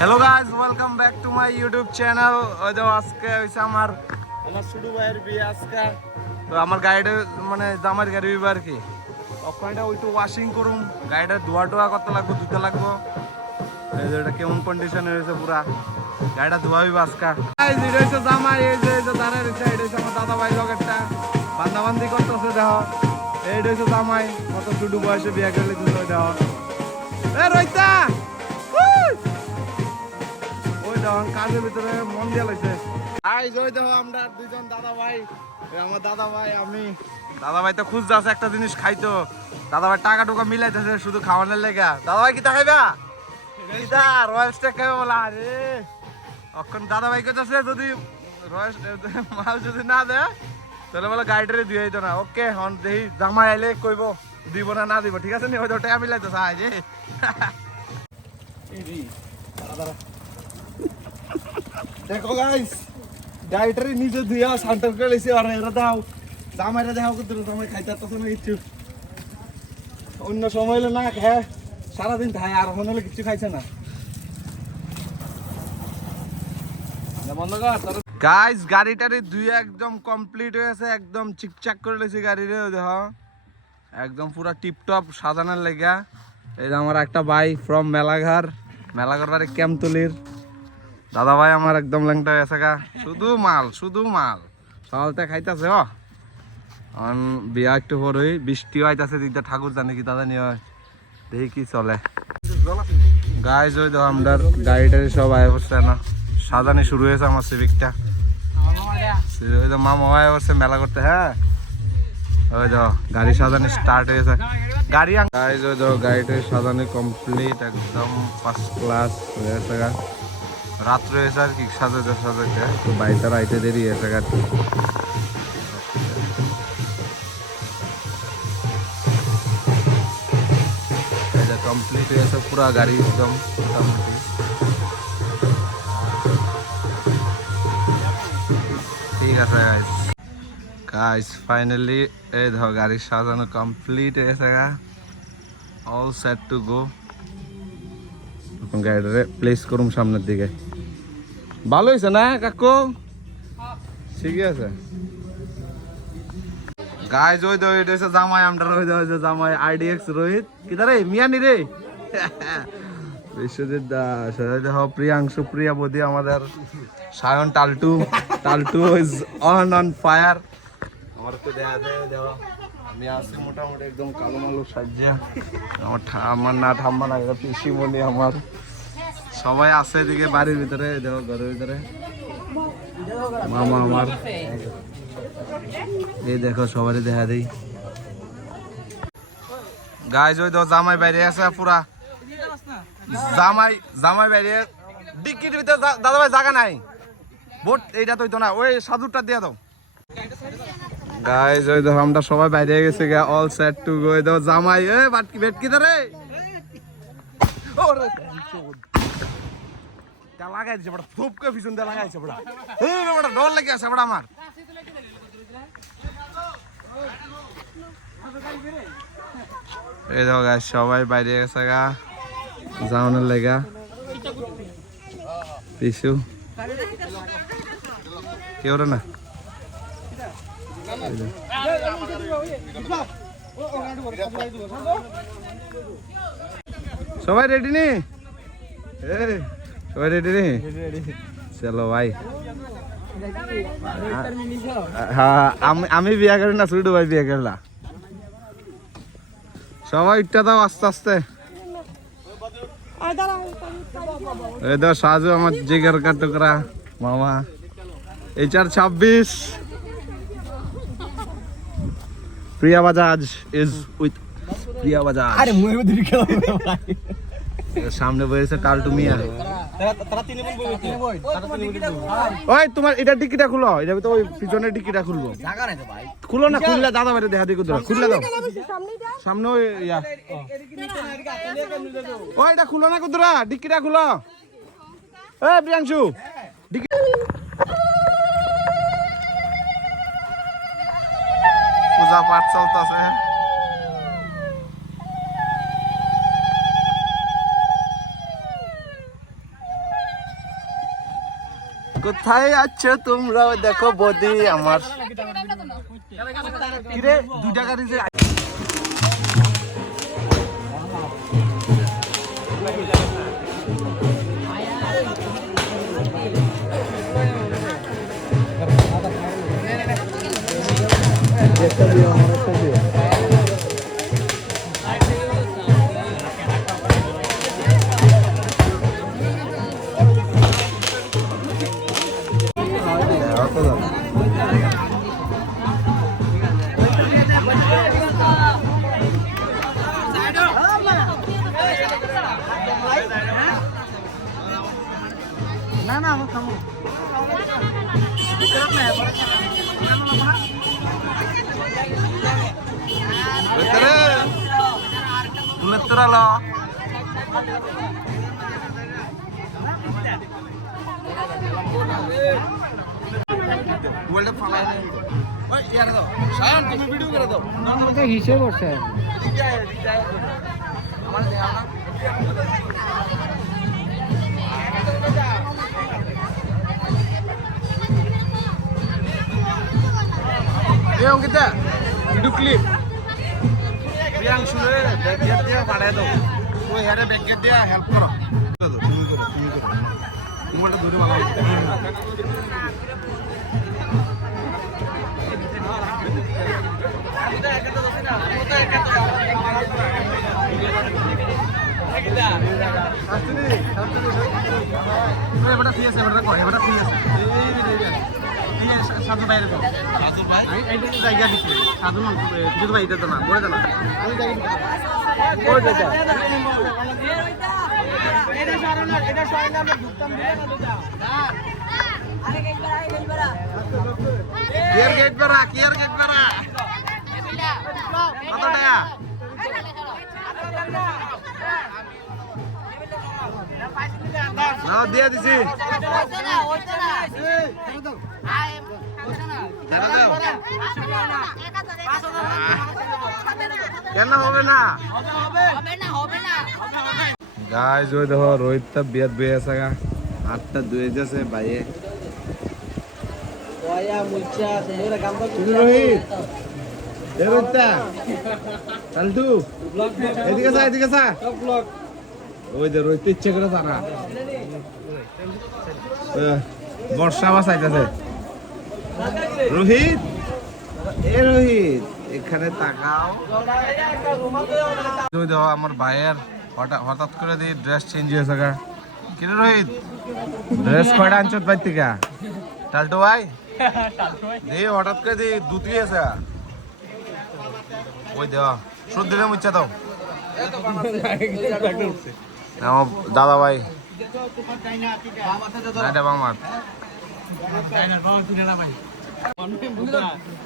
Hello guys, welcome back to my YouTube channel. ওই তো আজকে হইছে আমার ছোট ভাইয়ের বিয়ে আজকে। তো আমার গাড়িটা মানে জামার গাড়ি হইব আর কি। ওখানটা ওইটু ওয়াশিং করুম, গাড়িটা ধোয়া টোয়া করতে লাগবো, ধুতে লাগবো। এই যে এটা কেমন কন্ডিশনে হয়েছে পুরা, গাড়িটা ধোয়া হইব আজকে। এই যে হইছে জামাই, এই যে দাঁড়ায় রয়েছে, এটা হচ্ছে আমার দাদা ভাই লগেরটা বান্দাবান্দি করতেছে। দেখো এইটা হচ্ছে জামাই, কত ছোট বয়সে বিয়ে করলে দেখো। এ রইতা কাজের ভিতরে মন দিয়ে লাগছে। আমরা দুইজন দাদা ভাই, আমার দাদা ভাই আমি। দাদা ভাই তো খুঁজতে আছে একটা জিনিস খাইতো। দাদা ভাই টাকা টুকা মিলাইতেছে শুধু খাওয়ানোর লেগা। দাদা ভাই কিতা খাইবা? রয়্যাল স্টেক খাইবা বলা? আরে এখন দাদা ভাই কেছে যদি রয়্যাল মাল যদি না দেয় তাহলে বলে গাড়িটারে দিয়ে দিত না। ওকে হন দেখি জামাই আইলে কইব দিব না দিব, ঠিক আছে নি? হয়তো টাকা মিলাইতেছে। আয় যে দেখো গাইস, ডাইটারে নিজে ধুইয়া সান্টার করে লইছে। আর এরা দাও জামাইরা দেখাও কিন্তু জামাই খাইতে তো না কিছু। অন্য সময় হলে না খায়, সারাদিন খায়, আর এখন হলে কিছু খাইছে না। গাইস গাড়িটারে ধুইয়া একদম কমপ্লিট হয়েছে, একদম চিকচাক করে লইছে গাড়িরে। দেখো একদম পুরা টিপটপ সাজানোর লেগা। এই যে আমার একটা ভাই ফ্রম মেলাঘর বাড়ি ক্যাম্পতলির দাদা ভাই আমার একদম ল্যাংটা হয়ে গা। শুধু মাল সকালতে খাইতেছে। বিয়া একটু পরই বৃষ্টিও আইতাছে, দিকটা ঠাকুর জানে কি দাদা নিয়ে দেখি কি চলে। গাইজ ওই দেখো আমরা গাড়িটারি সব আয় করছে না, সাজানি শুরু হয়েছে আমার সিভিকটা। মামা আয় করছে মেলা করতে। হ্যাঁ ওই দেখো গাড়ি সাজানি স্টার্ট হয়েছে। গাড়ি গাইজ ওই দেখো গাড়িটারি সাজানি কমপ্লিট, একদম ফার্স্ট ক্লাস হয়ে গেছে গা। রাত্রে হয়েছে আর কি সাজাতে তো বাড়িটা রাইতে দেরি হয়েছে আর কি। কমপ্লিট হয়েছে পুরা গাড়ি একদম মোটামুটি। ঠিক আছে গাইস ফাইনালি এই ধর গাড়ি সাজানো কমপ্লিট হয়েছে গা, অল সেট টু গো। এখন গাড়িটারে প্লেস করুম সামনের দিকে। ভালো হয়েছে না কাকু? ঠিকই আছে গাইজ। ওই দই এটা হচ্ছে জামাই, আমরা ওই হচ্ছে জামাই আইডিএক্স রোহিত কিদারে মিয়ানি রে বিশ্বজিৎ দাস, প্রিয়াংশু প্রিয়া বদি, আমাদের সায়ন টালটু ইজ অন ফায়ার। আমার তো দেয়া দেওয়া আমি আজকে মোটামুটি একদম কালো মালো সাজিয়া। আমার না ঠাম্মা না পিসিমণি আমার সবাই আছে এদিকে বাড়ির ভিতরে, দেখো ঘরের ভিতরে মামা আমার। এই দেখো সবারই দেখা দেই গাইজ। ওই দেখো জামাই বাইরে আছে পুরা, জামাই বাইরে। ডিক্কির ভিতরে দাদা ভাই জায়গা নাই, বোট এইটা তো না, ওই সাধুরটা দিয়ে দাও গাইজ। ওই দেখো আমরা সবাই বাইরে গেছে গা, অল সেট টু গো। ওই দেখো জামাই এ বাটকি বেটকি ধরে লাগাই দিছে বড়, থুপকে পিছন দিয়ে লাগাইছে বড়। এই বড় ডর লাগে আছে বড় আমার। এই দেখো গাইস সবাই বাইরে গেছে গা যাওয়ানোর লেগা। পিছু কেউ না সবাই রেডি নি? সবাই রেডি নি? চলো ভাই। হ্যাঁ আমি বিয়া করি না, সুইডু ভাই বিয়া করলা। সবাই ইটটা দাও আস্তে আস্তে। এই দাও সাজু আমার জিগার কা টুকরা মামা। HR26 Priya Bajaj is with Priya Bajaj. আরে মুই ওদিকে গেল ভাই, সামনে বসেছে টালটু মিয়া। ওই তোমার এটা ডিকিটা খুলো, এটা তো ওই পিছনের ডিকিটা খুলবো। জায়গা নাই তো ভাই, খুলো না, খুললে দাদা বাইরে দেখা দেখো, খুললে দাও সামনে। ওই ইয়া ওই এটা খুলো না কুদরা, ডিকিটা খুলো। এই প্রিয়াংশু ডিকি পূজা পাঠ চলতেছে। কোথায় আছো তোমরা? দেখো বদি আমার কিরে 2 টাকা দিছে। না না আমার খামো তুলেত্তরালো হিসেবে করছে অঙ্কিতা ভিডিও ক্লিপ প্রিয়াংশু ব্যাগগেট দিয়ে পাঠায় দাও ওই হ্যারে ব্যাগগেট দিয়ে হেল্প করো তুমি করো মোবাইলটা দূরে বানাই এবারটা ফ্রি আছে এবারটা কয় এবারটা ফ্রি আছে সাধু ভাইয়ের সাধু ভাই এই জায়গা দিচ্ছে সাধু মাংস যদি ভাই এটা তো না বলে দাও না আমি জায়গা দিচ্ছি বলে দাও এটা সারানা এটা সারানা আমরা ঢুকতাম দিয়ে না দাদা আরে গেট বাড়া কিয়ার গেট বাড়া কত টাকা নাও দিয়ে দিছি কেন হবে না গাইস ওই দেখো রোহিতটা বিয়াত বয়ে আছে গা হাতটা ধুয়ে যাচ্ছে ভাইয়ে রোহিত রোহিতটা চালটু এদিকে যা ওই যে রোহিত ইচ্ছে করে জানা বর্ষা বাসাইতেছে রোহিত রোহিত এখানে তাকাও আমার ভাইয়ের হঠাৎ করে দিয়ে ড্রেস চেঞ্জ হয়েছে গা কিরে রোহিত ড্রেস কয়টা আনছত ভাই থেকে টালটু ভাই দিয়ে হঠাৎ করে দিয়ে দুটি আছে ওই দেওয়া সুদ দিলে মুচ্ছা দাও আমার দাদা ভাই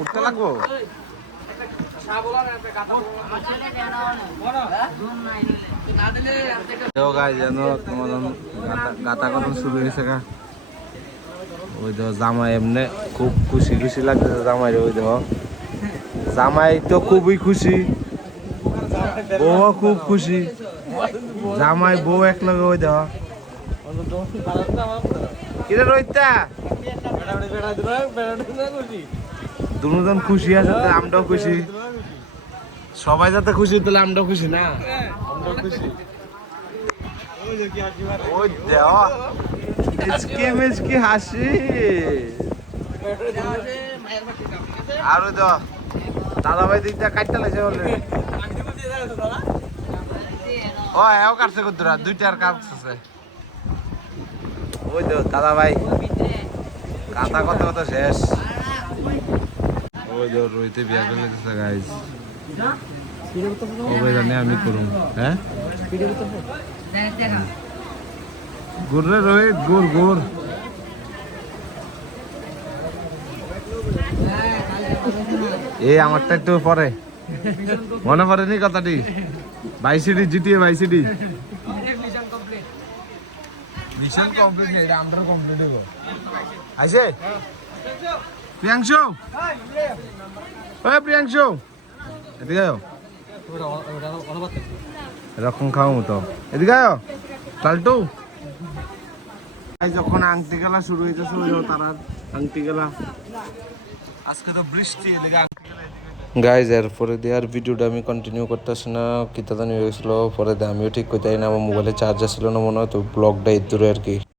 উঠতে লাগবো গাতা কথা শুরু হয়েছে গা ওই দেখো জামাই এমনি খুব খুশি লাগতেছে জামাই ওই দেখো জামাই তো খুবই খুশি বউ খুব খুশি জামাই বউ এক লগে ওই দেওয়া কিরে রোহিতটা দুজন খুশি আছে আমরাও খুশি সবাই যাতে খুশি তাহলে আমরাও খুশি না আমরাও খুশি ওই দেওয়া মিচকি হাসি আর ওই তো দাদা ভাই দিকটা কাটতে লাগছে বলে ও এও কাটছে কুদরা দুইটার কাটছে ওই তো দাদা ভাই কাটা কত শেষ ওই তো রইতে বিয়া করে দিছে গাইস ওই জানে আমি করুম হ্যাঁ গুড় রে রোহিত গুড় এই আমারটা একটু পরে মনে পড়েনি কথাটি বাইসিডি জিটিএ বাইসিডি মিশন কমপ্লিট এটা আমরা কমপ্লিট হইব আইছে প্রিয়াংশু ওই প্রিয়াংশু এদিকে আয় এরকম খাও তো এদিকে আয় টালটু যখন আংটি গেলা শুরু হইতেছে তারা আংটি গেলা আজকে তো বৃষ্টি লেগে আংটি গেলা গাইজ এরপরে দিয়ে আর ভিডিওটা আমি কন্টিনিউ করতেছি না কিতা জানি হয়েছিল পরে দিয়ে আমিও ঠিক করতে না আমার মোবাইলে চার্জার ছিল না মনে হয় তো ব্লগটা এর দূরে আর কি